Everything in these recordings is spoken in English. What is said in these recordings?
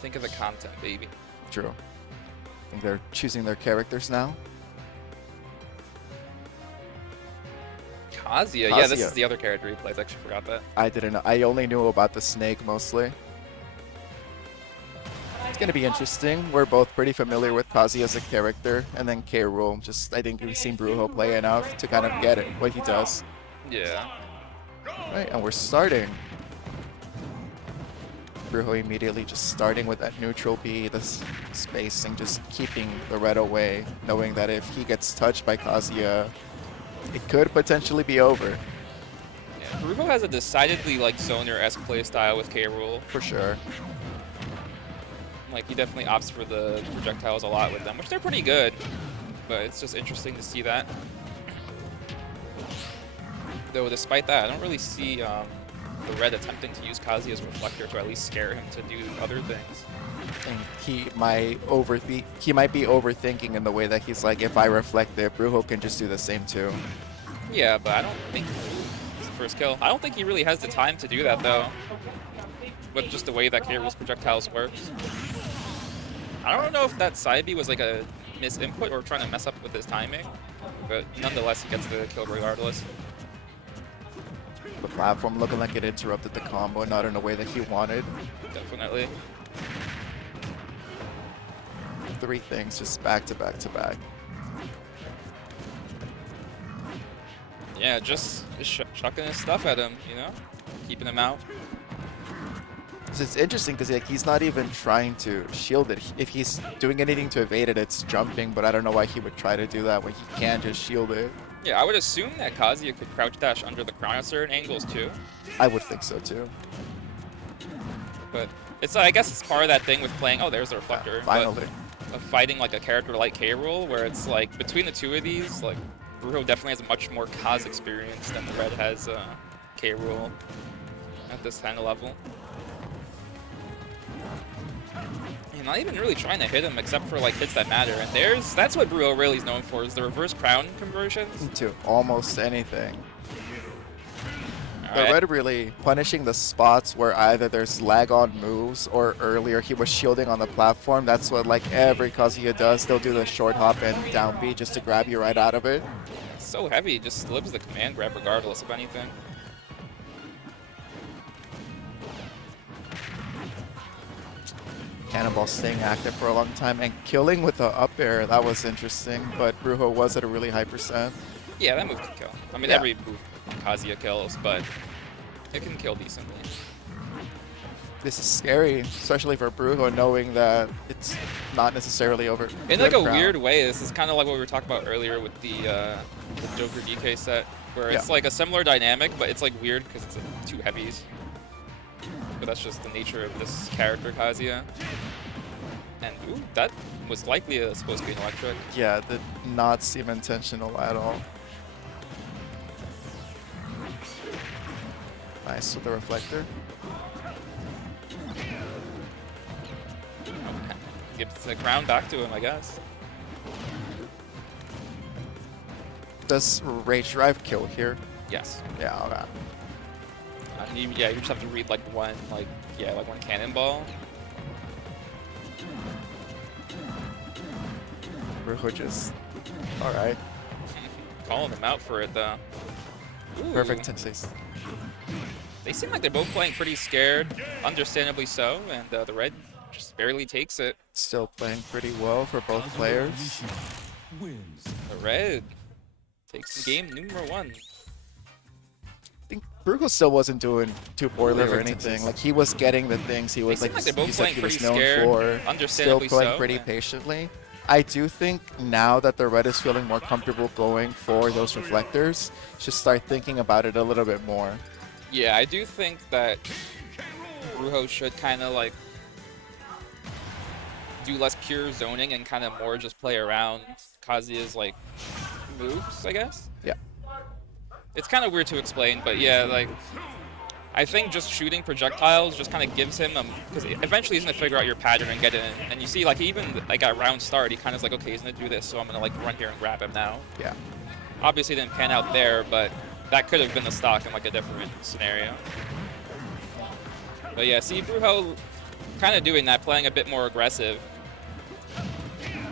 Think of the content, baby. True. I think they're choosing their characters now. Kazuya. Yeah, this Kazuya. is the other character he plays. I actually forgot that. I didn't know. I only knew about the snake mostly. It's going to be interesting. We're both pretty familiar with Kazuya as a character. And then K. Rool. Just, I think we've seen Bruho play enough to kind of get it, what he does. Yeah. Right, and we're starting. Bruho immediately just starting with that neutral B, the spacing, just keeping the red away, knowing that if he gets touched by Kazuya, it could potentially be over. Yeah. Bruho has a decidedly like zoner-esque play style with K. Rool. For sure. Like he definitely opts for the projectiles a lot with them, which they're pretty good. But it's just interesting to see that. Though despite that, I don't really see TheRed attempting to use Kazuya's reflector to at least scare him to do other things. And he might be overthinking in the way that he's like, if I reflect it, Bruho can just do the same too. Yeah, but I don't think it's the first kill. I don't think he really has the time to do that though. With just the way that K. Rool's projectiles works. I don't know if that side B was like a misinput or trying to mess up with his timing, but nonetheless he gets the kill regardless. The platform looking like it interrupted the combo, not in a way that he wanted. Definitely. 3 things just back to back to back. Yeah, just chucking his stuff at him, you know? Keeping him out. So it's interesting because like, he's not even trying to shield it. If he's doing anything to evade it, it's jumping, but I don't know why he would try to do that when he can just shield it. Yeah, I would assume that Kazuya could crouch dash under the crown at certain angles too. I would think so too. But it's I guess it's part of that thing with playing, oh, there's the reflector. Yeah, finally. But of fighting like a character like K. Rool, where it's like between the two of these, like Bruho definitely has much more Kaz experience than TheRed has K. Rool at this kind of level. And not even really trying to hit him except for like hits that matter. And that's what Bruho really is known for, is the reverse crown conversions. To almost anything. Right. TheRed really punishing the spots where either there's lag on moves or earlier he was shielding on the platform. That's what like every Kazuya does. They'll do the short hop and down B just to grab you right out of it. It's so heavy, it just lives the command grab regardless of anything. Cannonball staying active for a long time and killing with the up air. That was interesting, but Bruho was at a really high percent. Yeah, that move can kill. I mean, Yeah. every move Kazuya kills, but it can kill decently. This is scary, especially for Bruho, knowing that it's not necessarily over. In like a ground. weird way, this is kind of like what we were talking about earlier with the Joker DK set, where it's like a similar dynamic, but it's like weird because it's like 2 heavies. But that's just the nature of this character, Kazuya. And ooh, that was likely supposed to be an electric. Yeah, it did not seem intentional at all. Nice with the reflector. Okay. Gives the crown back to him, I guess. Does Rage Drive kill here? Yes. Yeah, okay. You just have to read like one cannonball. Bruho just, all right. Calling him out for it though. Ooh. Perfect tenses. They seem like they're both playing pretty scared, understandably so, and TheRed just barely takes it. Still playing pretty well for both players. TheRed takes the game numero 1. I think Bruho still wasn't doing too poorly or Perfect anything. tenses. Like he was getting the things he was They like, seem like they're both he said playing he was pretty known scared, for. Still understandably playing so, pretty yeah. patiently. I do think now that TheRed is feeling more comfortable going for those reflectors, should start thinking about it a little bit more. Yeah, I do think that Bruho should kind of like do less pure zoning and kind of more just play around Kazuya's like moves, I guess. Yeah. It's kind of weird to explain, but yeah, like I think just shooting projectiles just kind of gives him because eventually he's gonna figure out your pattern and get in. And you see, like even like at round start, he kind of like, okay, he's gonna do this, so I'm gonna like run here and grab him now. Yeah. Obviously, it didn't pan out there, but that could have been the stock in like a different scenario. But yeah, see, Bruho kind of doing that, playing a bit more aggressive.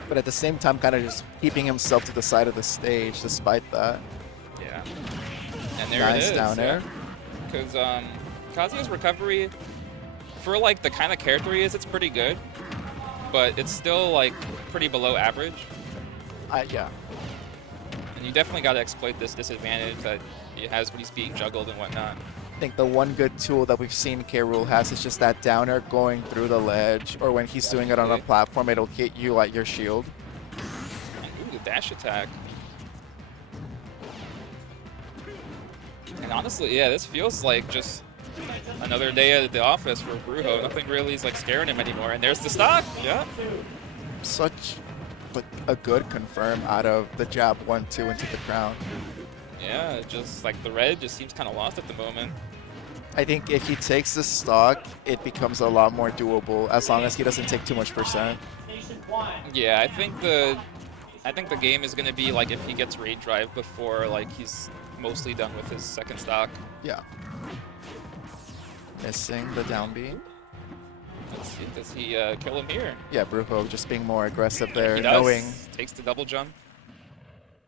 But at the same time, kind of just keeping himself to the side of the stage despite that. Yeah. And there Nice it is. down air. Because Kazuya's recovery, for like the kind of character he is, it's pretty good. But it's still like pretty below average. Yeah. And you definitely got to exploit this disadvantage that he has when he's being juggled and whatnot. I think the one good tool that we've seen K. Rool has is just that downer going through the ledge, or when he's doing it on a platform, it'll hit you at your shield. And ooh, the dash attack. And honestly, yeah, this feels like just another day at the office for Bruho. Nothing really is like scaring him anymore. And there's the stock. Yeah. Such a good confirm out of the jab 1-2 into the crown. Yeah, just like TheRed just seems kind of lost at the moment. I think if he takes the stock, it becomes a lot more doable as long as he doesn't take too much percent. Yeah, I think the game is gonna be like if he gets raid drive before like he's mostly done with his second stock. Yeah. Missing the down B. Let's see, does he kill him here? Yeah, Bruho just being more aggressive there, He does. knowing Takes the double jump.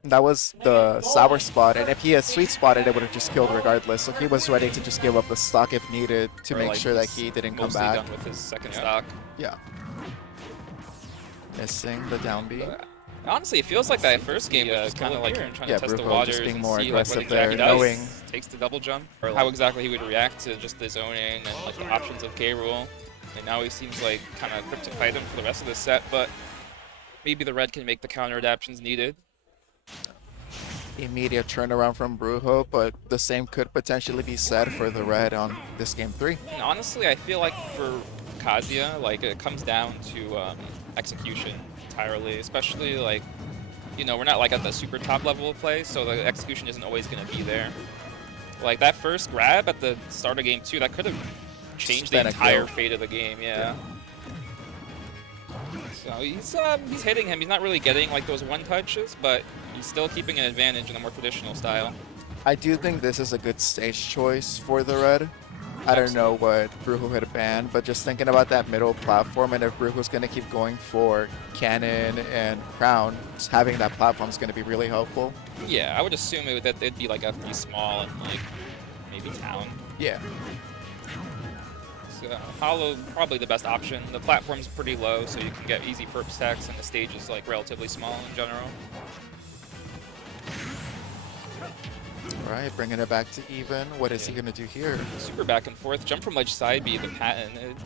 that was the sour spot, and if he had sweet spotted, it would have just killed regardless. So he was ready to just give up the stock if needed to make like sure that he didn't come mostly back. done with his second stock. Yeah. Missing the down B. Honestly, it feels like that first game was just kind of like him trying to test the Bruho waters just being and more see like, aggressive what exactly there, he does. knowing Takes the double jump, or how exactly he would react to just the zoning and like the options of K. Rool. And now he seems like kind of kryptonite him for the rest of the set, but maybe TheRed can make the counter adaptations needed. Immediate turnaround from Bruho, but the same could potentially be said for TheRed on this game 3. And honestly, I feel like for Kazuya, like it comes down to execution entirely, especially like, you know, we're not like at the super top level of play, so the execution isn't always going to be there. Like that first grab at the start of game 2, that could have changed the entire fate of the game. Yeah. So he's hitting him. He's not really getting like those one touches, but he's still keeping an advantage in a more traditional style. I do think this is a good stage choice for TheRed. I don't know what Bruho had banned, but just thinking about that middle platform, and if Bruho's going to keep going for Cannon and Crown, just having that platform is going to be really helpful. Yeah, I would assume that it'd be like FD small and like maybe Town. Yeah. So Hollow, probably the best option. The platform's pretty low, so you can get easy first stacks, and the stage is like relatively small in general. All right, bringing it back to even. What is he going to do here? Super back and forth. Jump from ledge side B, the patented.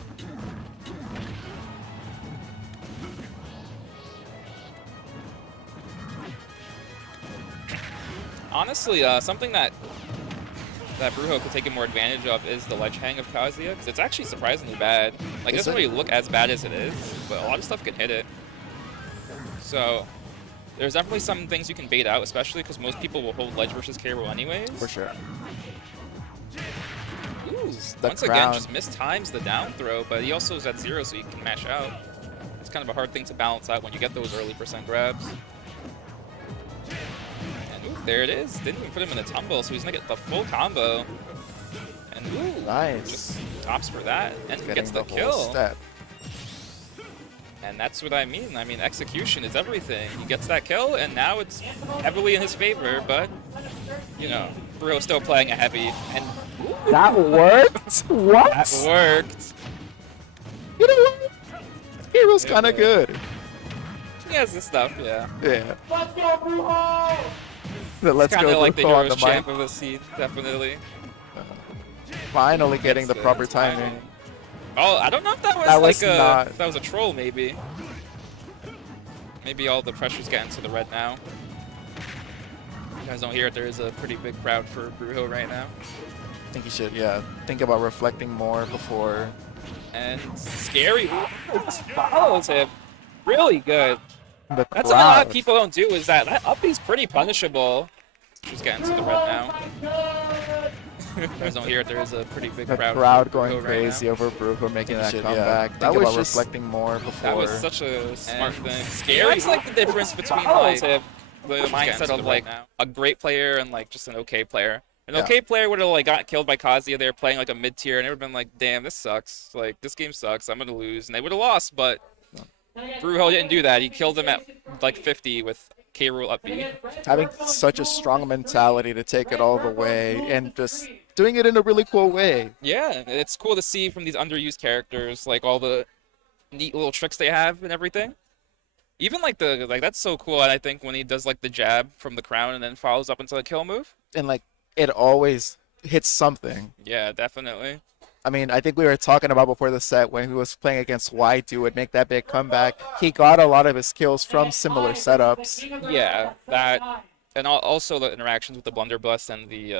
Honestly, something that Bruho could take more advantage of is the ledge hang of Kazuya, because it's actually surprisingly bad. Like, it doesn't really look as bad as it is, but a lot of stuff can hit it. So there's definitely some things you can bait out, especially because most people will hold ledge versus K. Rool anyways. For sure. Ooh, once again, just mistimes the down throw, but he also is at 0, so he can mash out. It's kind of a hard thing to balance out when you get those early percent grabs. And ooh, there it is. Didn't even put him in a tumble, so he's going to get the full combo. And ooh, nice. Just tops for that, and gets the whole kill. Step. And that's what I mean. I mean, execution is everything. He gets that kill, and now it's heavily in his favor, but, you know, Bruho's still playing a heavy, and that worked? What? That worked. You know what? Hero's kind of good. He has this stuff, yeah. Yeah. Let's go, Bruho! Let's go, like the Heroes champ of the seed, definitely. Finally getting the proper timing. Oh, I don't know if that was if that was a troll, maybe. Maybe all the pressure's getting to TheRed now. You guys don't hear it, there is a pretty big crowd for Bruho right now. I think you should, think about reflecting more before. And scary follows him. Really good. That's something a lot of people don't do, is that up B's pretty punishable. She's getting to TheRed now. You guys don't hear it, there is a pretty big crowd going crazy over Bruho making that comeback. Think about reflecting more before. That was such a smart thing. Scary. That's like the difference between like the mindset of like a great player and like just an okay player. An Yeah. okay player would have like got killed by Kazuya there playing like a mid tier, and they would have been like, "Damn, this sucks. Like this game sucks. I'm gonna lose," and they would have lost. But Bruho didn't do that. He killed him at like 50 with K. Rool up B. Having such a strong mentality to take it all the way and just doing it in a really cool way. Yeah, it's cool to see from these underused characters, like all the neat little tricks they have and everything. Even like that's so cool. And I think when he does like the jab from the crown and then follows up into a kill move. And like it always hits something. Yeah, definitely. I mean, I think we were talking about before the set when he was playing against Waidu would make that big comeback. He got a lot of his kills from similar setups. Yeah, that, and also the interactions with the blunderbuss and the